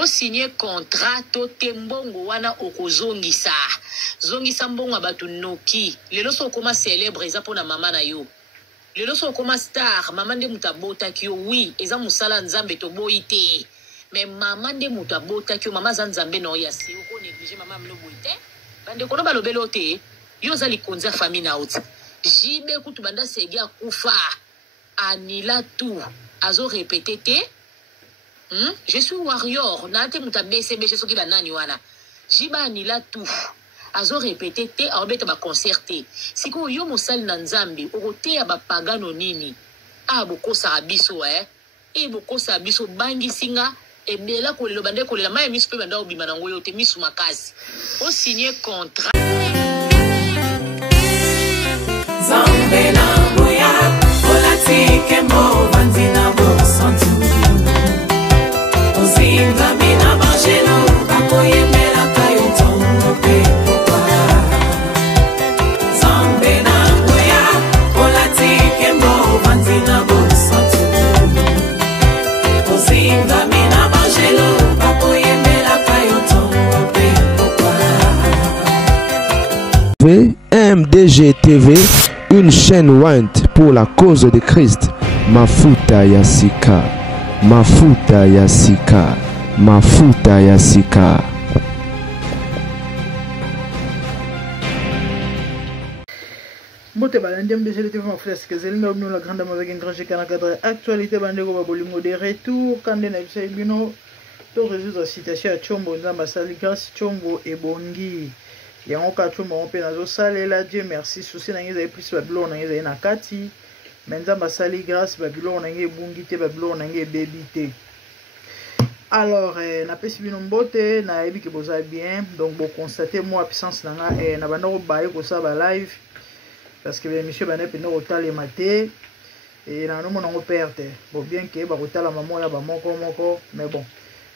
o signé contrat to tembongo wana okozongisa zongisa mbongo abatu noki lelo so koma célèbre eza pona mama na yo lelo so koma star mama nde mutabota ki yo oui eza musala nzambe to boite mais mama nde mutabota ki yo mama za nzambe no ya si ko négliger mama mno boite bande kono balobelo te yo za likonza famille na oti jibe kutu banda segi akufa anila tout azo répéter te je suis warrior na te muta BCB soki ba nani wana jiba anila tout azo répéter te abeta ba concerter siko yo mosali na nzambi okoteya ba pagano nini abokosa biso bokosa biso bangi singa ebela kolelo bande kolela maye misu pe banda obima nango yo te misu makasi o signer contrat Zambe na moya olatike mo vanzina bo santu ozinga mina bajelo bakoyemela kayo tongo pe papa Zambe na moya olatike mo vanzina bo santu ozinga mina bajelo bakoyemela kayo tongo pe papa MDG TV, une chaîne Want pour la cause de Christ. Mafuta Yasika, Mafuta Yasika, Mafuta Yasika. Mote balandi MDG TV ma frère que c'est le la grande avec un grand chèque cadre actualité bande ko babolingo de retour quand na bisa bino to résoudre citation à Chombo nzamba sali grâce Chombo et Bongi. Yango kachumba mpe nazo salela Dieu merci souci na ngeza plus babilo na ngeza na kati menza basali grâce babilo na ngeza bungi te babilo na ngeza baby te. Alors na pesi bino mbote na yebi ke boza bien donc bo constater moi puissance na nga na banda ko baye ko sa ba live parce que monsieur bana pe no otale maté et na no mona ngo perte bon bien que ba otala maman ya ba moko mais bon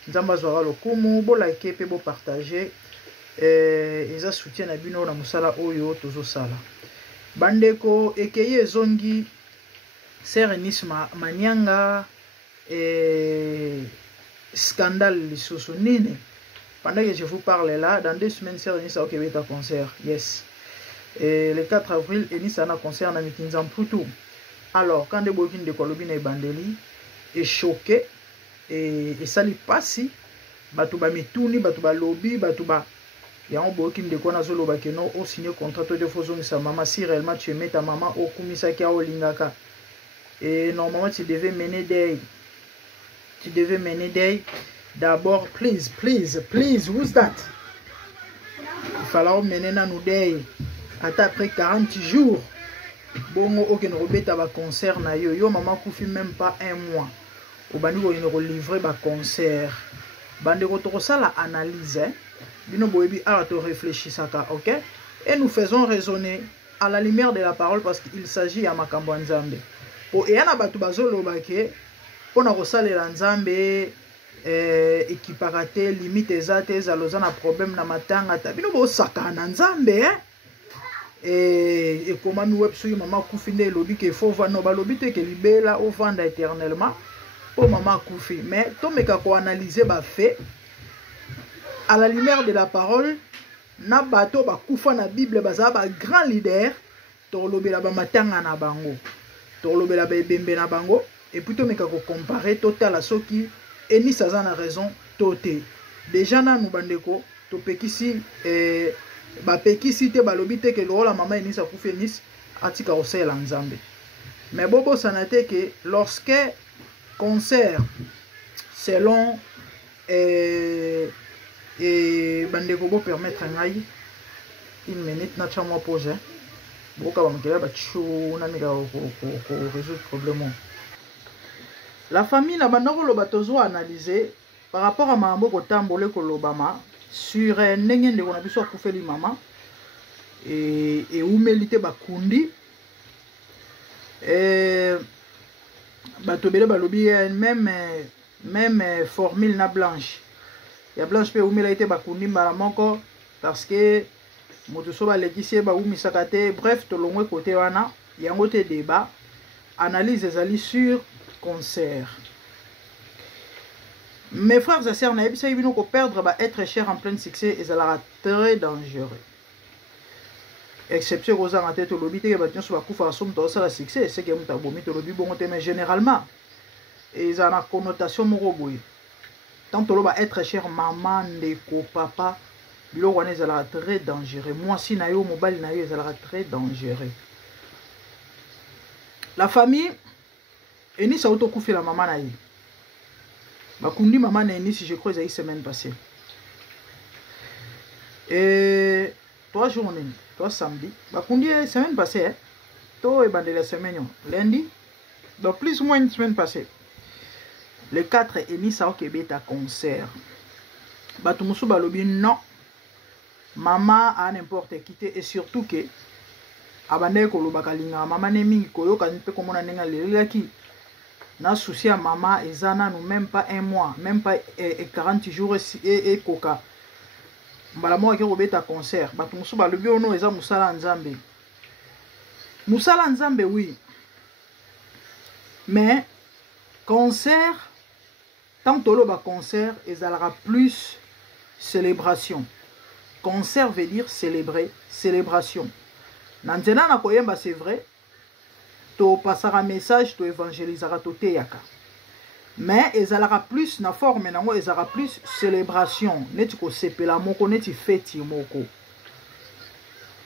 nzamba zo lo kumu bo like pe bo partager eza soutien na bino na musala oyo tozosala bandeko ekeye zongi serenisme manianga scandale lisusu nini pendant que je vous parle là dans 2 semaines serenisme au Québec à concert yes et le 4 avril enisa na concert na mikinza mputu alors quand de bokin de kolobi na bandeli est choqué et sali pasi batu ba mituni batu ba lobby batu ba Yango bokim de kona zolo bakeno o signé contrat de fozong sa maman si réellement tu mets ta maman au kumisa kia o lingaka et normalement tu devais mener day d'abord please who's that il fallait mener na nous day après 40 jours bongo aucun robeta ba concert na yo maman kufi même pas 1 mois au bandi ko ino livrer ba concert bande ko to sala analyse Bino boyebi arato réfléchissaka, ok? Et nous faisons raisonner à la lumière de la parole parce qu'il s'agit à makambo nzambe. Po eyana batu bazolo bake pona kosalela nzambe ekiparate limite ezate ezaloza na problème na matanga ta bino bo saka na nzambe et comment mi web sur maman kufinde lobi ke faut va no balobi te ke libela au vanda éternellement pour maman kufi mais to meka ko analyser ba fait à la lumière de la parole, na bato ba kufa na Bible baza ba grand leader, torlobela ba matanga na bango, torlobela ba ebembe na bango, et plutôt meka ko comparer total à soki eni saza na raison toté. Déjà na nous bandeko to pekisi ba pekisi te balobi te ke lola mama eni sa kufa nis atika osela nzambe. Mais bobo sanate que lorsque concert selon et bandeko bo permettre ngai une minute na chamwa pause boka ba mkela ba chou na mika ko résoudre problème la famille na bandako lo batozo analyser par rapport à mambo ko tambole ko lobama sur ndenge ndeko na biso akufeli mama et humilité bakundi bato bele balobi même formule na blanche ya blanche pe umela ite bakundi mbala moko parce que moto so balekisi ba umisaka te bref to longwe côté wana yango te débat analyse ezali sur concert Mes frères et sœurs, naïbisa ibino ko perdre ba être cher en plein succès et ça sera très dangereux. Exception aux en tête au lobby te ba tyon so ba kufa somme to ça la succès, c'est que muta bomi to lobby bon te mais généralement et ça a une connotation moko boy. Tant to lo ba être cher maman ndeko papa, bilo wana ça sera très dangereux. Moi si na yo mobile na yo ça sera très dangereux. La famille et ni ça auto kufi la maman na yo. Bakundi maman Néni, si je crois, ils semaine passée. Et 3 journées, 3 samedis. Bakundi semaine passée, hein. Tout est bandé la semaine. Lundi, donc plus ou moins une semaine passée. Le 4 et ni ça au Québec à concert. Batumusu balobi non. Maman a n'importe quitté et surtout que abandé ko lobakalinga maman nemi koyo kanite komona nenga lelaki. Na souci à maman et zana nous même pas un mois, même pas 40 jours et coca. Mbala moi qui robeta concert, batu musu ba lobi ono eza musala nzambe. Musala nzambe oui. Mais concert tant tolo ba concert ezalera plus célébration. Concert veut dire célébrer, célébration. Nanzena na koyemba c'est vrai. To passera message to évangélisera to teyaka mais ezalaka plus na forme nango ezalaka plus célébration neti ko sepela moko neti feti moko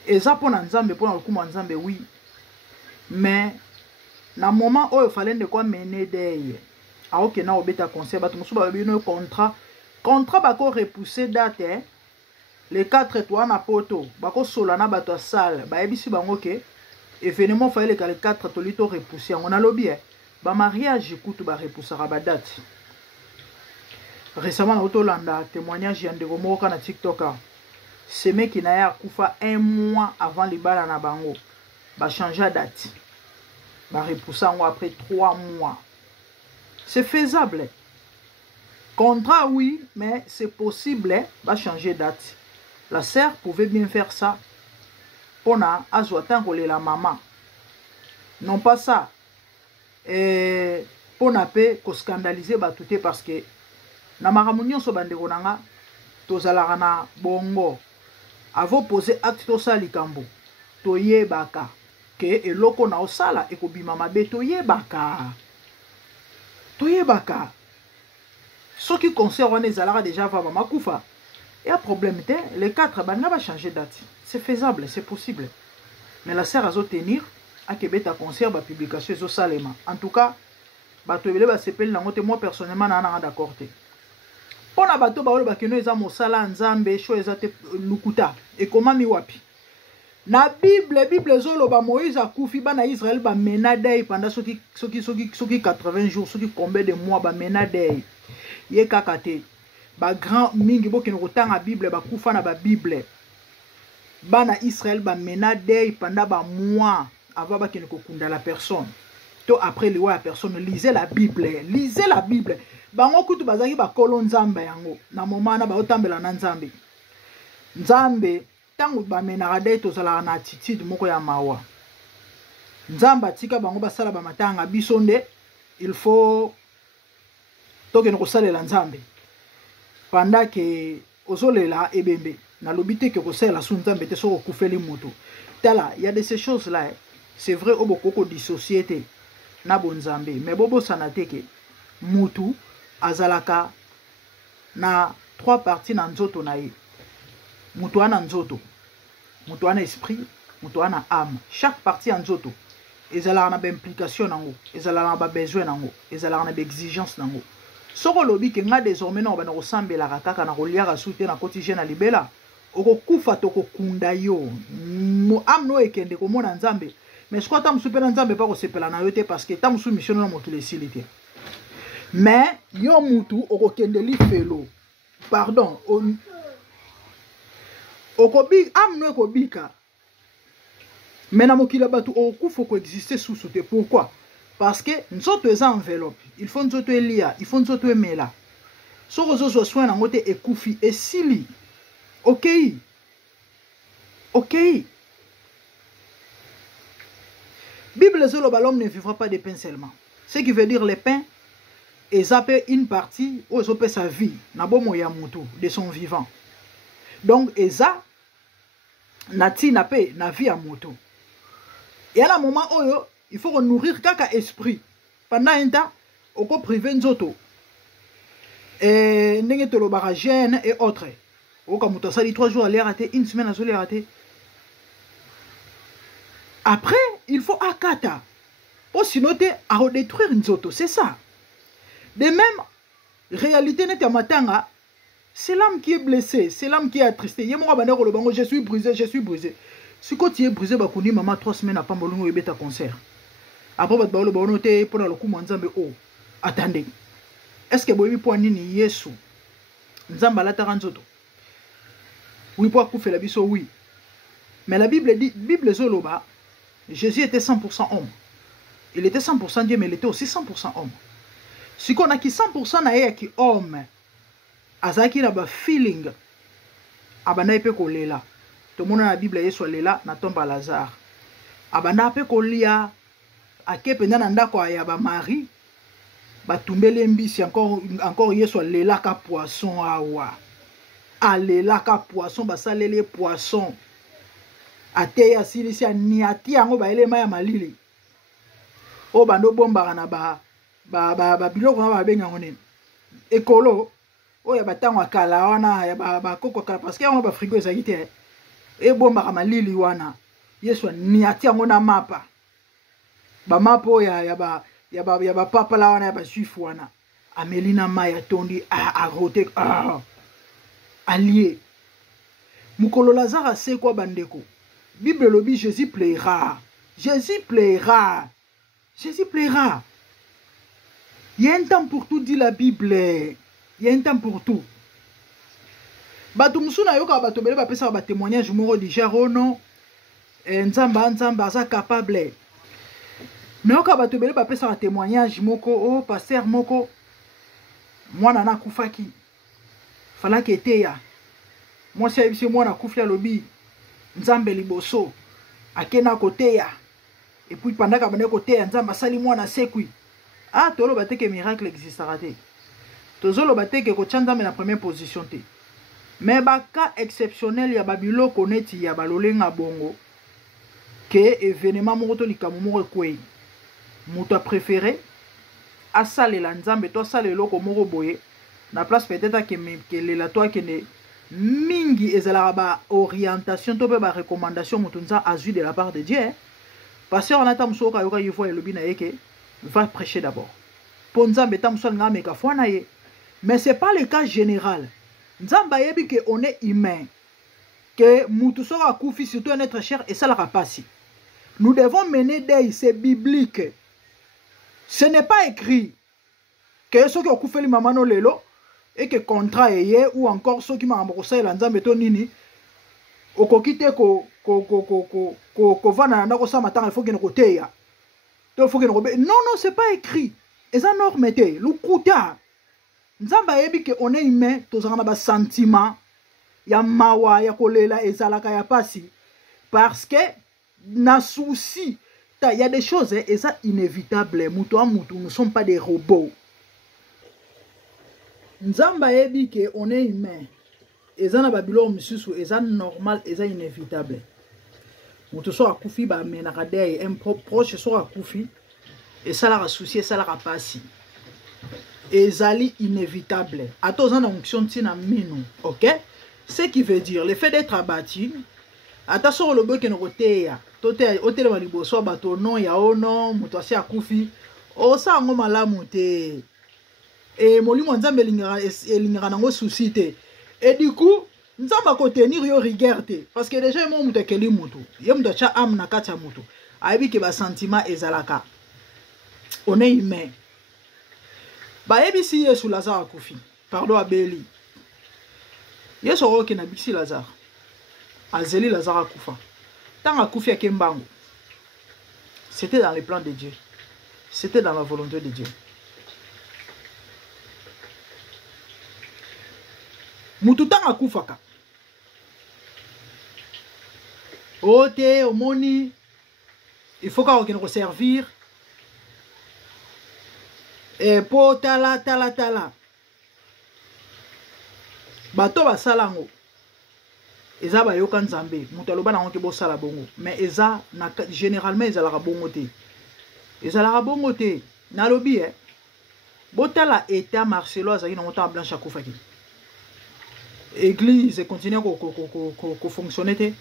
eza pona nzambe pona lokuma nzambe oui mais na moment oyo falende kwa mener deye aoke na obeta concert batu musu ba bino contrat bako repousser date hein? Le 4 étoiles na poto bako sola na bato salle ba ebisi bango ke événement fallait que les 4 tolito repousser on a lobby ba mariage kutu ba repousser ba date récemment auto landa témoignage ya ndeko moko na TikTok ce mec qui n'a kufa 1 mois avant les bala na bango ba changer date ba repousser après 3 mois c'est faisable contrat oui mais c'est possible ba changer date la sœur pouvait bien faire ça. On a azouatango la maman. Non pas ça. Et on a pu scandaliser batouté parce que na maramunion so bande konanga tozalara na bongo. Avo poser acte to sali kambo. Toye baka ke eloko na osala ekobima mabe toye baka. Toye baka. Ce qui concerne les alara déjà va makufa. Il y a problème les 4 banga va changer date. C'est faisable, c'est possible. Mais la sœur a tenir à Québec à concert ba publication zo salema. En tout cas, bato ebele ba sepeli na ngote moi personnellement na d'accord te. Pona bato ba olo ba keno eza mosala nzambe sho eza te lukuta et comment mi wapi. Na Bible zolo ba Moïse a kufi ba na Israël ba menadei pendant soki 80 jours, soki combien de mois ba menadei. Ye kakate. Ba grand mingi bo keno kotanga Bible ba kufa na ba Bible. Bana Israël ba menadei pendant ba mois avant ba keno kokunda la personne. To après le la personne lisez la Bible, lisez la Bible. Bango kutu bazaki ba kolo nzambe yango na momana ba otambela na nzambe. Nzambe tango ba menara dei to sala na attitude moko ya mawa. Nzamba tika bango basala ba matanga bisonde il faut to keno kosalela nzambe. Pendant que ozolela ebembe na lobité que kosala sunzambe te so kufeli moto. Tala, il y a de ces choses là. C'est vrai au bokoko dissocié na bonzambe mais bobo sanateke mutu azalaka na 3 parties na nzoto na ye. Mutu ana nzoto, mutu ana esprit, mutu ana âme. Chaque partie en nzoto ezalaka na ba implication nango, ezalaka na ba besoin nango, ezalaka na ba exigence nango. Soko lobi ke nga désormais na bana kosambela kaka na koliaka soute na quotidien na libela okokufa to kokunda yo mo amno ekende komona nzambe mais je crois que tu peux nzambe pas kosepela na yo te parce que ta musu mission na mokile silite mais yo mutu okokende li felo pardon okobi amno ekobika mais na mokile batu okufa ko exister sous te pourquoi parce que nzoto eza enveloppe il faut nzoto elia il faut nzoto emela soko zo soin na ngote ekufi esili ok. Bible zolo l'homme ne vivra pas de pain seulement. Ce qui veut dire le pain et ça peut une partie où ça peut sa vie na bomo ya mutu de son vivant. Donc et ça nati na pe na vie à mutu. Et à un moment où il faut nourrir kaka esprit pendant un temps au ko privé nzoto et ndenge to lo baragène et autres. Au ka mutu sali 3 jours à les rater, une semaine à se les rater. Après, il faut akata pour sinon à redétruire nzoto, c'est ça. De même, réalité n'est pas matanga, c'est l'âme qui est blessée, c'est l'âme qui est attristé. Je suis brisé, je suis brisé. Si quand tu es brisé, bakuni maman 3 semaines après bolongo ebeta concert. Après bat baolo baono te pour le coup nzambe oh. Attendez. Est-ce que boyebi po nini Yesu? Nzamba la taranzoto. Oui pour couper la biso oui. Mais la Bible dit Bible zoloba, Jésus était 100% homme. Il était 100% Dieu mais il était aussi 100% homme. Si qu'on a qui 100% na ye qui homme, azaki na ba feeling, abana ipe kolela. Tout le monde na Bible Yesu lela na tomba Lazare. Abana pe kolia, ake penda na ndako ya ba Marie, ba tumbele mbisi encore Yesu lela ka poisson awa. Alela ka poisson ba salele poisson. Ate ya silisi ya niati yango ba elema ya malili. O bando bomba na ba biloko na ba benga ngone. Ekolo o ya batango akala wana ya ba koko kala parce que on ba frigo ezaki te. E bomba ka malili wana. Yesu niati yango na mapa. Ba mapo ya ba papa la wana ya ba juif wana. Amelina maya tondi a rote allié. Mukolo Lazare c'est quoi bandeko? Bible lobby Jésus plaira. Jésus plaira. Jésus plaira. Il y a un temps pour tout, dit la Bible. Il y a un temps pour tout. Bato musuna yoka bato bele ba pesa ba témoignage moro di jarono nzamba za capable. Mais yoka bato bele ba pesa ba témoignage moko oh pasteur moko mwana na kufaki. Fala keteya. Moi c'est bisi mwana kufia lobi nzambe liboso akena koteya. Et puis pendant que vous côté nzamba sali mwana sekui. Ah tolo bateke miracle existera te. Tozolo bateke ko tchanda na première position te. Mais ba cas exceptionnel ya babilo koneti ya balolenga bongo que événement moko to likamu moko kwei. Muto préféré a salé la nzambe to salé loko moko boye na place peut-être que la toi que ne mingi ezala ba orientation to ba recommandation mutunza azu de la part de Dieu. Parce qu'on a tant de choses qu'il faut va prêcher d'abord. Ponzambe tam sol nga meka fwana ye. Mais c'est pas le cas général. Nzamba yebi que on est humain. Que mutu sora koufi surtout un être cher et ça la rapasi. Nous devons mener des c'est biblique. Ce n'est pas écrit que ceux qui ont koufi li mamano lelo et que contrat eye ou encore ceux qui m'a embrossé la nzambe to nini okokite ko vana na ko sama tanga il faut que ne koteya. Il faut que non c'est pas écrit. Et ça norme te lukuta. Nzamba yebi que on est humain, tozana ba sentiment ya mawa ya kolela ezalaka ya pasi parce que na souci il y a des choses et ça inévitable mutu a mutu nous sommes pas des robots. Nzamba yebi que on est humain. Ezana babilo misusu eza normal eza inévitable. Mutu so akufi ba menaka dei un proche so akufi et ça la souci ça la rapasi. Ezali inévitable. Atozana onction tina minu, OK? Ce qui veut dire le fait d'être abattu attention le boke no koteya. Tote hôtel ba liboso bato non ya ono mutu asi akufi. O sa ngo malamu te. Et molimo nzambe lingara nango souci te. Et du coup, nous allons contenir yo rigueur parce que déjà moi mutu keli mutu. Yo mutu cha am na kata mutu. Aibi ke ba sentiment ezalaka. On est humain. Ba yebi si Yesu Lazare akufi. Pardon abeli. Yesu roke na biksi Lazare. Azeli Lazare akufa. Tant akufi akembango. C'était dans les plans de Dieu. C'était dans la volonté de Dieu. Mututanga kufaka. Ote, omoni. Il faut qu'on nous servir. Et po tala bato basalango eza bayoka nzambe moto aloba nango ke bosala bongo mais eza généralement ezalaka bongo te nalobi botala état Marcelo azalaki nango ntango Blanche akufaki église continue ko fonctionner te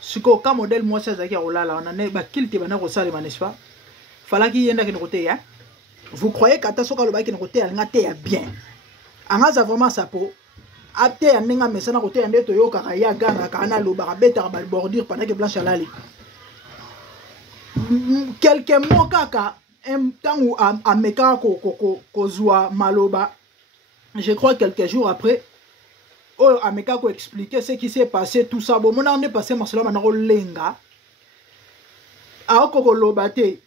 siko ka modèle mwasi azalaki ya kolala wana bakili te bana kosalema n'est-ce pas falaki yendaki na kote ya vous croyez kata soka alobaki na kote ya alinga te ya bien angaza vraiment sapo ate ya ndenge amesana kote ya nde toyokaka ye agangaka ana alobaka abetaka balbordure pendant que Blanche alali quelques mots kaka ntango amekaka kozwa maloba je crois quelques jours après oyo amekaka koexpliquer ce qui s'est passé tout ça bon mona nde passé Marcelo mana kolenga aokokoloba te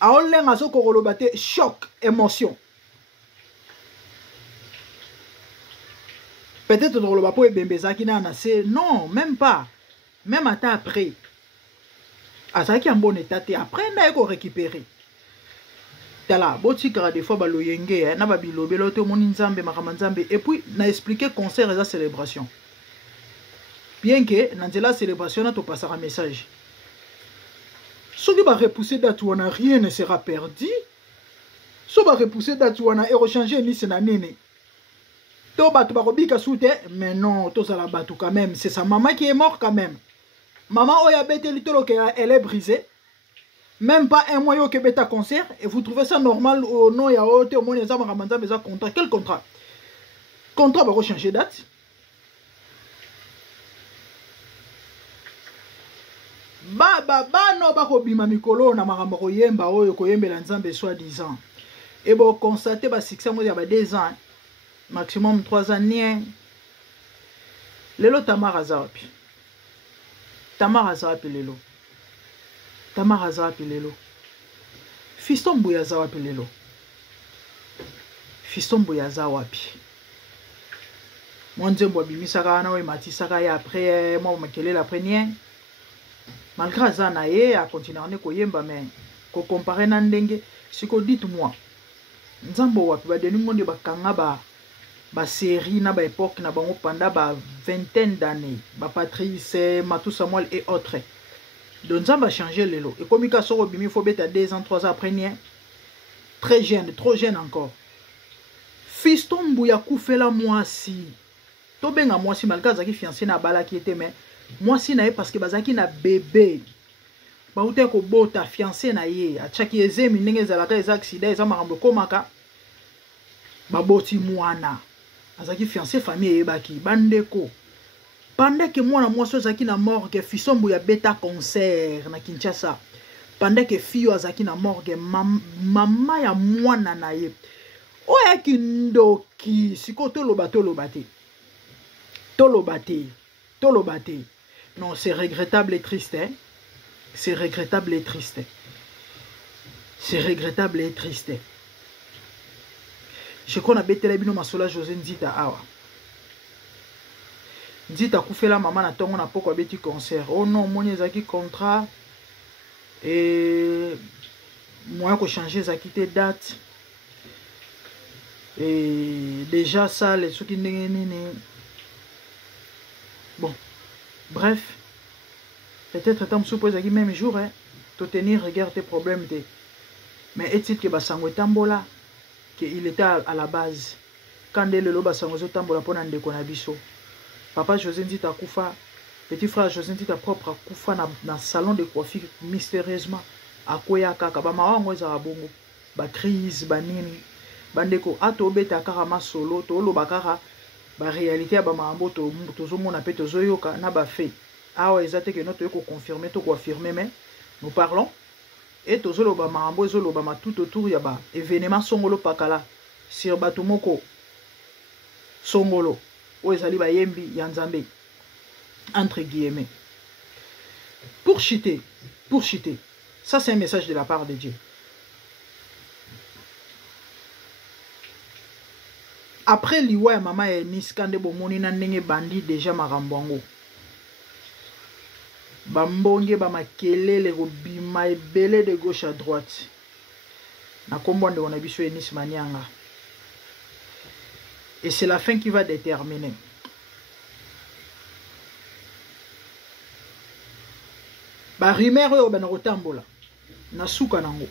aolenga azokokoloba te choc émotion peut-être tokoloba po ebembezaki nana se non même pas même ata après azalaki en bon état te après ndaye korécupérer tala botikaka des fois baloyenge na babilobelo te omoni nzambe makambo nzambe et puis na expliquer concert eza célébration bien que na nzela célébration na topasaka message soki barepousser date wana rien ne sera perdu so barepousser date wana erochanger nisi na nini to bato bakobika su te mais non tozala bato quand même c'est sa maman qui est mort quand même maman oyo abeteli toloke elle est brisée même pas un mois que beta concert et vous trouvez ça normal au nom ya ote au monde ezama kamanza beza contrat quel contrat va changer date no bako bima mikolo na makambo koyemba oyo koyembela nzambe soi-disant et bon constater ba succès mo ya ba 2 ans maximum 3 ans nien lelo Tamara zawapi lelo Tamara zawapi lelo Fiston Mbuya zawapi lelo Fiston Mbuya zawapi Mwanzembo abimisaka na we matisaka ya après moi makele la première malgré ça na ye a continuer koyemba mais ko comparer na ndenge siko dites-moi nzambo wapi ba deni monde bakanga ba série na ba époque na bango pendant ba vingtaine d'années ba Patrice Matou Samuel et autres donc ça va changer lelo et comme il soro bimi faut beta 2 ans 3 ans après nien très jeune trop jeune encore Fiston Mbuya kufela mwasi to benga mwasi malgré zaki fiancé na bala qui était mais mwasi na ye parce que bazaki na bébé ba uté ko bota fiancé na ye a chaki ezemi ndenge zalaka eza accident eza makambo komaka ba boti mwana azaki fiancé famille ebaki bandeko pendant que mwana mwasi azaki na morgue Fiston Mbuya beta concert na Kinshasa pendant que fille azaki na morgue mama ya mwana na ye oya kindoki siko toloba te non c'est regrettable et triste hein? C'est regrettable et triste je connais betela bino masola José Nzita awa Nzita kufela mama na tongo na poko abeti concert oh non moni ezaki contrat et moyen ko changer za quitter date et déjà ça les soki ndenge nini bon bref peut-être tant soupo ezaki même jour hein to tenir regarde tes problèmes te mais est-il que basango etambola que il était à la base quand le loba sango zotambola pona ndeko na biso papa José Nzita kufa petit frère José Nzita propre kufa na salon de coiffure mystérieusement akoya kaka ba mawango za bongo ba crise ba nini bandeko ato beta kaka masolo to loba kaka ba réalité ya ba mambo to zomona pe to zoyoka na ba fait awa ezate que notre ko confirmer to ko affirmer mais nous parlons et to zoloba mambo zoloba ma tout autour ya ba événement songolo pakala sur batumoko songolo o ezali ba yembi ya nzambe entre guillemets pour chuter ça c'est un message de la part de Dieu. Après liwa ya mama ya niskande bomoni na ndenge bandi déjà makambo bambonge ba makelele ko bima ebele de gauche à droite na kombo nde on a biso Enis Manianga. Et c'est la fin qui va déterminer. Ba rumeur oyo bana kotambola na suka nango.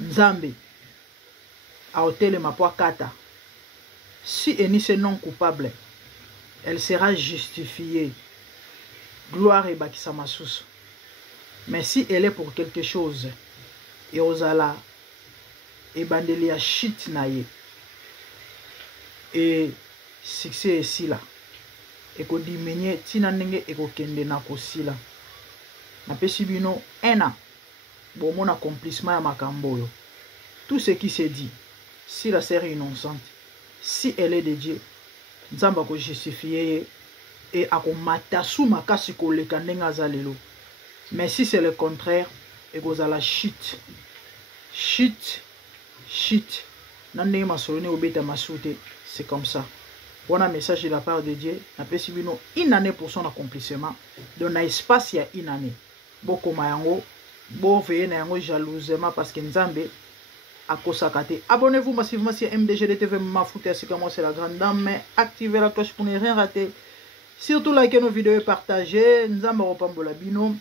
Nzambe a hôtel Mapua Kata. Si Enis est non coupable, elle sera justifiée. Gloire et Bakisa Masusu. Mais si elle est pour quelque chose, et Ozala, et Bandelia shit naye, et succès ici là, et ko dimenye tina nenge et ko kende na ko sila. Na pesibino ena, bon mon accomplissement ya makambo yo. Tout ce qui se dit, si la sœur est innocente, si elle est de Dieu, Nzamba ko justifier et a ko matasu makasi ko leka ndenga zalelo. Mais si c'est le contraire, et que vous allez shit. C'est comme ça. On a un message de la part de Dieu. On a une année pour son accomplissement. Donc, on a espace, il y a une année. Beaucoup mayango, bon veillez na jalousement parce que Nzambe a kosakate. Abonnez-vous massivement sur MDG TV Mafuta, c'est comment c'est la grande dame. Mais activez la cloche pour ne rien rater. Surtout likez nos vidéos et partagez. Nzamba Ropambola Bino.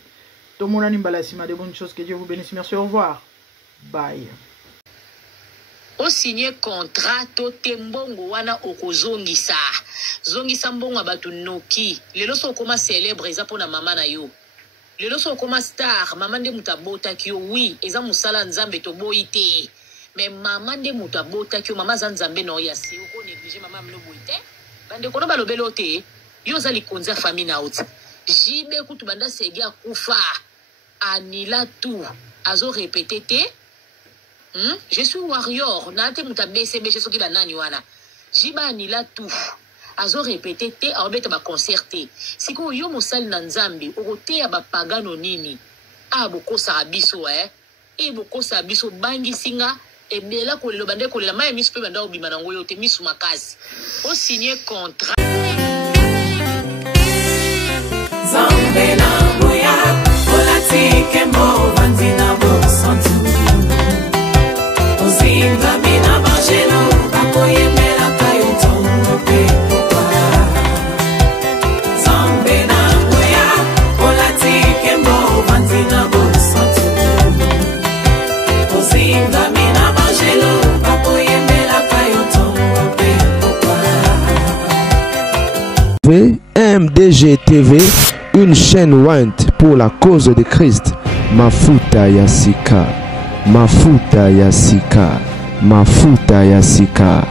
Tout le monde a une de bonnes choses. Que Dieu vous bénisse. Merci. Au revoir. Bye. O signé contrat to tembongo wana okozongisa. Zongisa mbongo abatu noki. Lelo so koma célèbre eza pona mama na yo. Lelo so koma star mama nde mutabota kyo oui eza musala nzambe to boite. Mais mama nde mutabota kyo mama za nzambe no ya se ko négliger mama mno boite. Bande kono balobelo te. Yo za likonza famille na out. Jibe kutu banda segia kufa anila tout azo répété te je suis warrior na te muta BCB je soki la nani wana jiba anila tout azo répété te abeta ba concerté siko yo mosali na nzambi okote ya ba pagano nini abokosa abiso e bokosa abiso bangi singa e bela ko le bande ko le ma misu pe banda obima na ngoyo te misu makasi o signer contrat Zambe na moya, olatike mo vanzina bo santu. Ozinga mina bajelo, akoye mela kayo tongo pe kwa. Zambe na moya, olatike mo vanzina bo santu. Ozinga mina bajelo, akoye mela kayo tongo pe kwa. MDG TV, une chaîne Want pour la cause de Christ. Mafuta ya Sika, Mafuta ya Sika, Mafuta ya Sika.